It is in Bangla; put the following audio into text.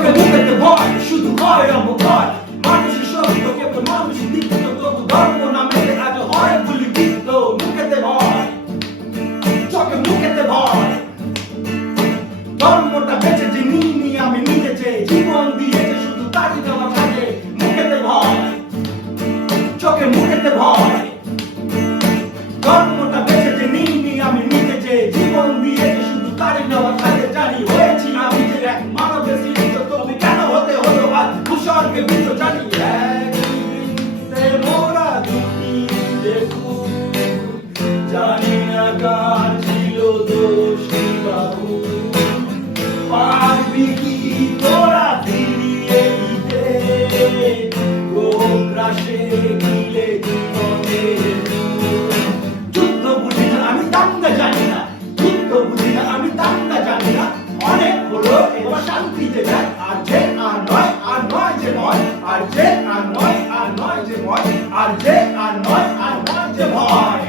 চোখে মুখেতে ভয় শুধু হয় অবক্ষয় মানুষের সত্যকে মানুষের দিকে তবু ধর্ম নামে আজ হয় গুলি বিদ্ধ মুখেতে ভয় চোখে মুখেতে ভয় ধর্মটা বেঁচে যে নিয়ে আমি নিজেছে জীবন দিয়েছে শুধু তারই দেওয়া থাকে মুখেতে ভয় চোখে মুখেতে ভয় ধর্মটা বেঁচে যে নিয়ে আমি নিজেছে জীবন দিয়েছে শুধু তারই দেওয়া থাকে জানি হয়েছি আমি যে এক মানবের সৃষ্ট তবে কেন হতে হলো আজ ভূস্বর্গে বিশ্ব জানি এক মোরা দুটি দেখু জানি না কার ছিল দোষ বাবু পারবি কি তোরা ফিরিয়ে দিতে কোন রাশে গিলে জীবনের যুদ্ধ বুঝি না আমি দাঙ্গা জানি না যুদ্ধ বুঝি না আমি দাঙ্গা জানি না অনেক হলো এবার শান্তিতে যায় আর যে আর নয় যে ভয় আর যে আর নয় যে ভয় আর যে আর নয় যে ভয়